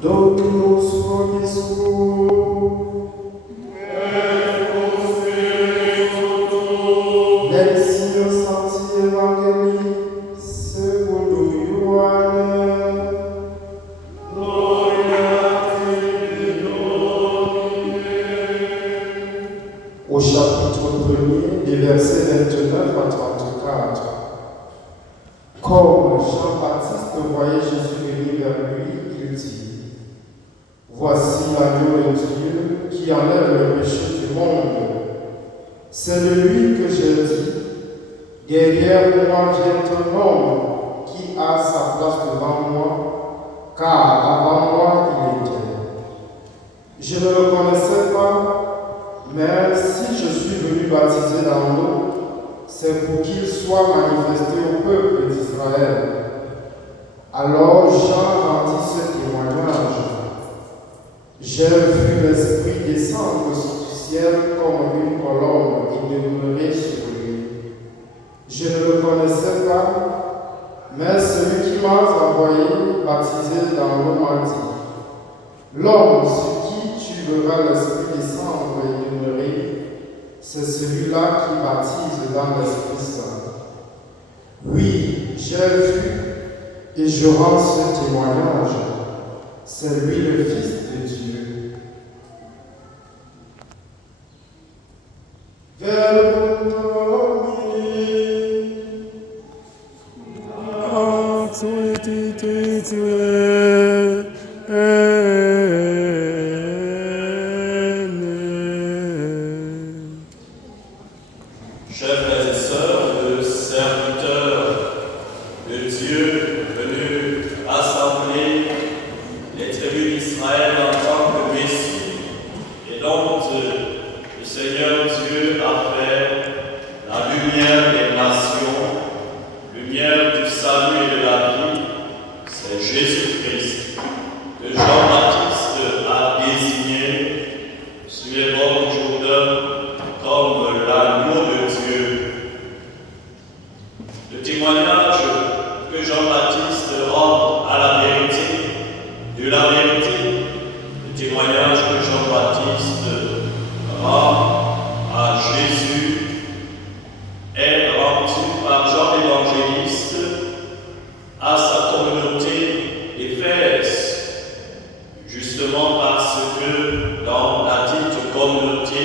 Dominus vobiscum. Lectio Sancti Evangelii secundum Ioannem. Au chapitre 1er, des versets 29 à 34. Comme Jean-Baptiste voyait Jésus venir vers lui, il dit: Voici l'agneau de Dieu qui enlève le péché du monde. C'est de lui que je dis: Derrière moi vient un homme qui a sa place devant moi, car avant moi il était. Je ne le connaissais pas, mais si je suis venu baptiser dans l'eau, c'est pour qu'il soit manifesté au peuple d'Israël. Alors Jean rendit ce témoignage: J'ai vu l'Esprit descendre du ciel comme une colombe et demeurer sur lui. Je ne le connaissais pas, mais celui qui m'a envoyé baptiser dans l'eau m'a dit: L'homme sur qui tu verras l'Esprit descendre et demeurer, c'est celui-là qui baptise dans l'Esprit Saint. Oui, j'ai vu et je rends ce témoignage. C'est lui le Fils de Dieu. Verbum Chers frères et sœurs, le serviteur de Dieu venu rassembler les tribus d'Israël en tant que Messie, et donc le Seigneur Dieu a fait la lumière des nations, lumière du salut et de la vie, c'est Jésus-Christ que Jean-Baptiste a désigné sur les bords du Jourdain comme l'agneau de Dieu. Le témoignage que Jean-Baptiste rend à la vérité, de la vérité, le témoignage que Jean-Baptiste rend à Jésus est rendu par Jean l'Évangéliste à sa communauté d'Éphèse, justement parce que dans la dite communauté,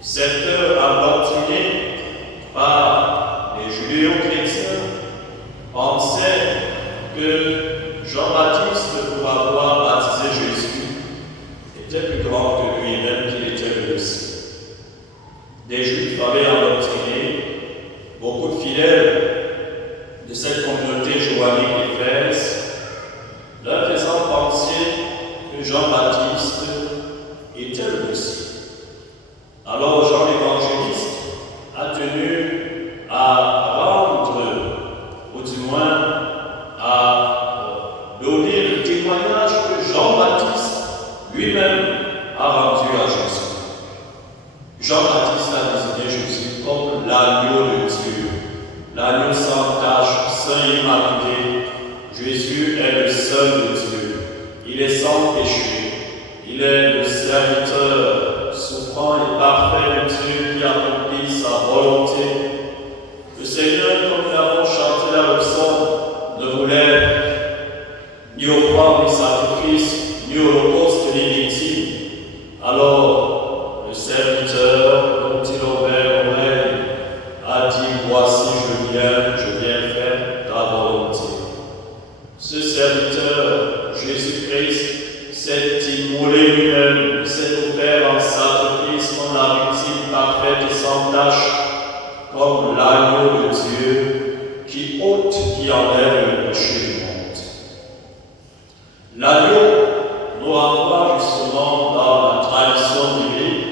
secteur abandonné par les judéo-chrétiens, pensaient que Jean-Baptiste, pour avoir baptisé Jésus, était plus grand que lui-même, qu'il était le Messie. Des Juifs avaient endoctriné beaucoup de fidèles de cette communauté joannique d'Éphèse, leur faisant penser que Jean-Baptiste était le Messie. Alors Jean l'Évangéliste a tenu à rendre, ou du moins à donner le témoignage que Jean-Baptiste lui-même a rendu à Jésus. Jean-Baptiste a désigné Jésus comme l'agneau de Dieu, l'agneau sans tache, saint et immaculé. Jésus est le Seul de Dieu, il est sans péché, il est le serviteur souffrant et parfait de Dieu qui accomplit sa volonté. Le Seigneur, comme nous l'avons chanté dans le psaume, ne voulait ni offrande, ni sacrifice, ni holocauste, ni victime. Alors, le serviteur, dont il aurait l'oreille, a dit: Voici, je viens faire ta volonté. Ce serviteur, Jésus-Christ, s'est immolé lui-même, s'est offert en sacrifice comme la victime parfaite et sans tache, comme l'agneau de Dieu qui ôte, qui enlève le péché du monde. L'agneau nous renvoie justement dans la tradition biblique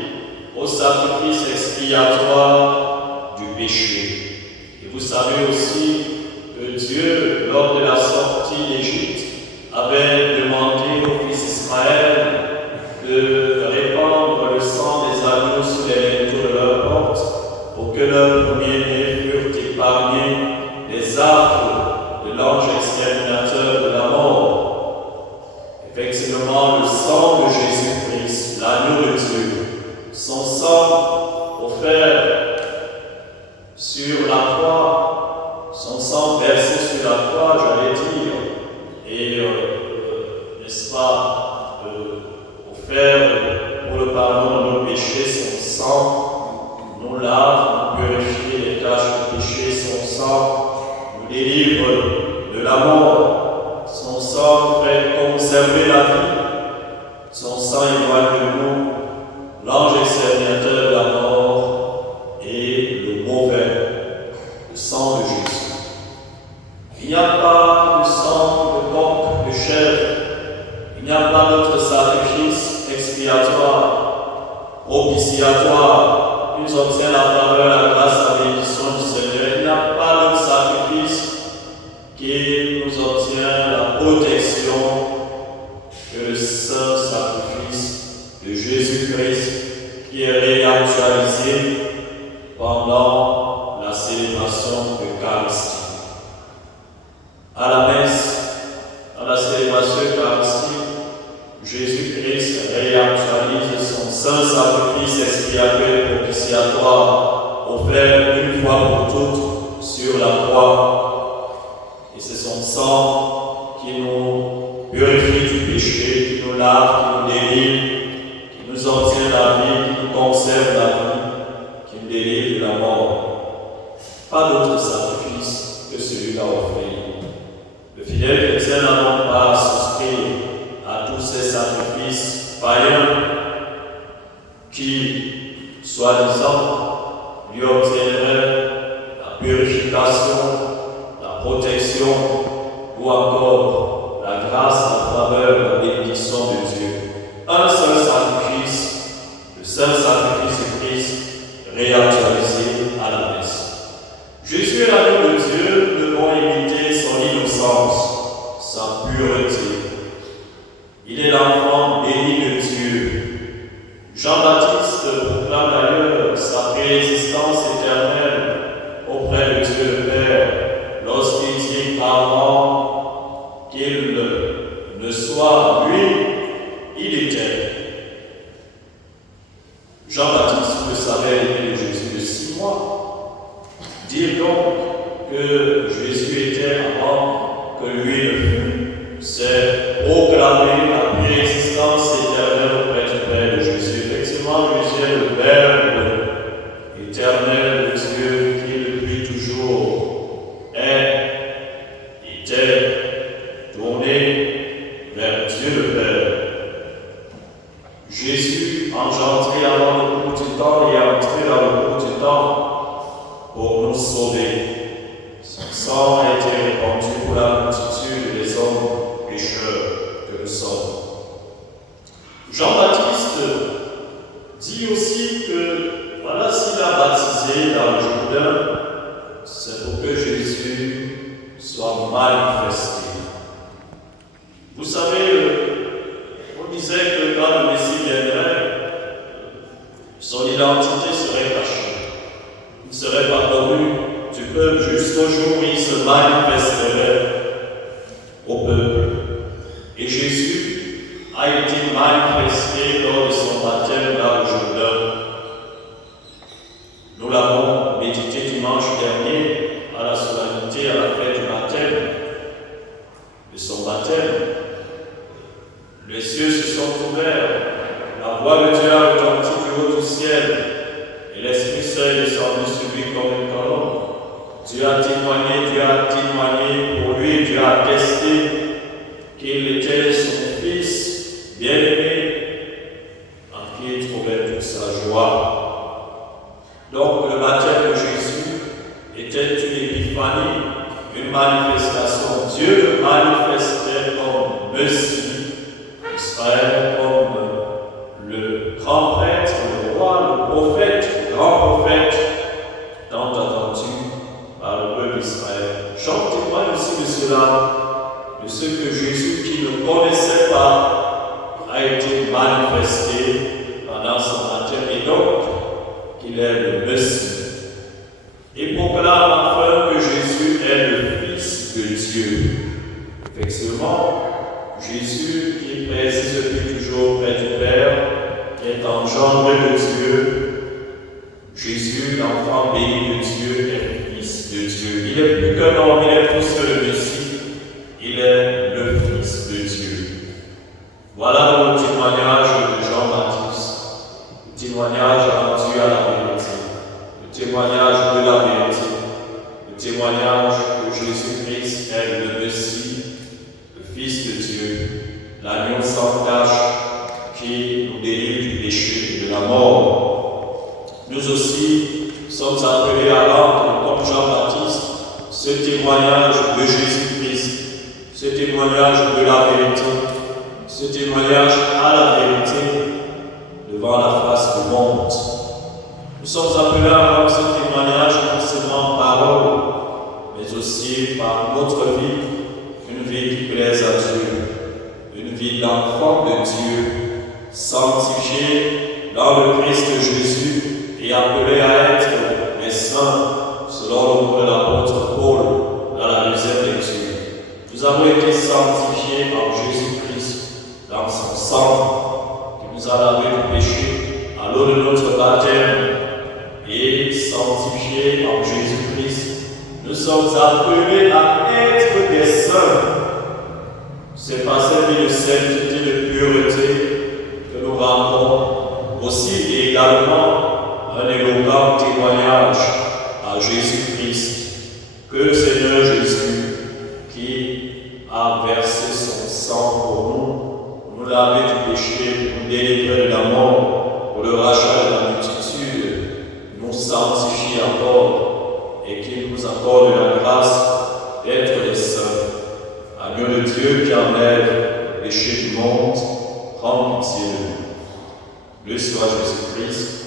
au sacrifice expiatoire du péché. Et vous savez aussi que Dieu, lors de la sortie d'Égypte, avait demandé aux fils d'Israël de répandre le sang des agneaux sur les linteaux de leurs portes pour que leurs premiers-nés furent épargnés des affres de l'ange exterminateur de la mort. conserver la vie. Son sang éloigne de nous l'ange exterminateur de la mort et le mauvais, le sang de Jésus. Il n'y a pas de sang de coq, de chèvre, il n'y a pas d'autre sacrifice expiatoire, propitiatoire, qui nous obtient la faveur, la grâce, la bénédiction du Seigneur. Il n'y a pas d'autre sacrifice qui nous obtient la protection que le saint sacrifice de Jésus-Christ qui est réactualisé pendant la célébration de l'Eucharistie. À la messe, dans la célébration eucharistique, Jésus-Christ réactualise son saint sacrifice expiatoire et propitiatoire offert une fois pour toutes sur la croix. Et c'est son sang qui nous purifie du péché, qui nous lave, qui nous délivre, qui nous obtient la vie, qui nous conserve la vie, qui nous délivre de la mort. Pas d'autre sacrifice que celui-là offert. Le fidèle chrétien n'a donc pas à souscrire à tous ces sacrifices païens qui, soi-disant, lui obtiendraient la purification, la protection ou encore la grâce, la faveur, la bénédiction de Dieu. Un seul sacrifice, le seul sacrifice de Christ réactualisé à la messe. Jésus est l'agneau de Dieu, nous devons imiter son innocence, sa pureté. Il est l'enfant béni de Dieu. Jean-Baptiste proclame d'ailleurs sa préexistence éternelle auprès de Dieu le Père lorsqu'il dit avant qu'il ne soit lui, il était. Jean-Baptiste le savait, il était Jésus de 6 mois. Dire donc que Jésus était avant que lui ne fût, c'est proclamer la préexistence éternelle auprès du Père de Jésus. Effectivement, Jésus est le Verbe éternel de Dieu qui depuis toujours est, était, tourné vers Dieu le Père. Jésus, engendré avant le cours du temps et entré dans le cours du temps pour nous sauver. Son sang a été répandu pour la multitude des hommes pécheurs que nous sommes. Jean-Baptiste dit aussi que, voilà, s'il a baptisé dans le Jourdain, c'est pour que Jésus soit manifesté. Vous savez, on disait que quand le Messie viendrait, son identité serait cachée. Il ne serait pas connu du peuple jusqu'au jour où il se manifesterait au peuple. Et Jésus a été manifesté lors de son baptême dans le Jourdain. Nous l'avons médité dimanche dernier à la solennité, à la fête du baptême. De son baptême, les cieux se sont ouverts, la voix de Dieu a retenti du haut du ciel, et l'Esprit Saint est descendu sur lui comme une colombe. Dieu a témoigné pour lui, Dieu a attesté qu'il était son Fils bien-aimé, en qui il trouvait toute sa joie. Donc le baptême de Jésus était une épiphanie, une manifestation. Dieu le manifestait comme Messie, Israël comme le grand prêtre, le roi, le prophète, le grand prophète, tant attendu par le peuple d'Israël. Jean témoigne aussi de cela, de ce que Jésus, qui ne connaissait pas, a été manifesté pendant son baptême, et donc qu'il est le Messie. Et proclame enfin que Jésus est le Fils de Dieu. Effectivement, Jésus, qui précise depuis toujours près du Père, qui est engendré de Dieu, Jésus, l'enfant béni de Dieu, est le Fils de Dieu. Il est plus qu'un homme, il est plus que le Messie, il est le Fils de Dieu. Voilà le témoignage de Jean-Baptiste, le témoignage rendu à la vérité, le témoignage de la vérité, le témoignage que Jésus-Christ est le Messie, le Fils de Dieu, l'agneau sans tache qui nous délivre du péché et de la mort. Nous aussi sommes appelés à rendre, comme Jean-Baptiste, ce témoignage de Jésus-Christ, ce témoignage de la vérité, ce témoignage à la vérité devant la face du monde. Nous sommes appelés à rendre ce témoignage non seulement par parole, mais aussi par notre vie, une vie qui plaise à Dieu, une vie d'enfant de Dieu, sanctifié dans le Christ Jésus et appelé à être les saints, selon le mot de l'apôtre Paul dans la deuxième lecture. Nous avons été sanctifiés par Jésus-Christ dans son sang, qui nous a lavé du péché à l'eau de notre baptême, et sanctifiés par Jésus-Christ, nous sommes appelés à être des saints. C'est par cette vie de sainteté, de pureté que nous rendons aussi et également un élégant témoignage à Jésus-Christ, que le Seigneur Jésus, qui a versé son sang pour nous laver du péché, pour nous délivrer de la mort, pour le rachat de la multitude, nous sanctifie encore et qu'il nous accorde la grâce d'être les saints. Agneau de Dieu qui enlève le péché du monde, prends pitié de nous. Loué soit Jésus-Christ.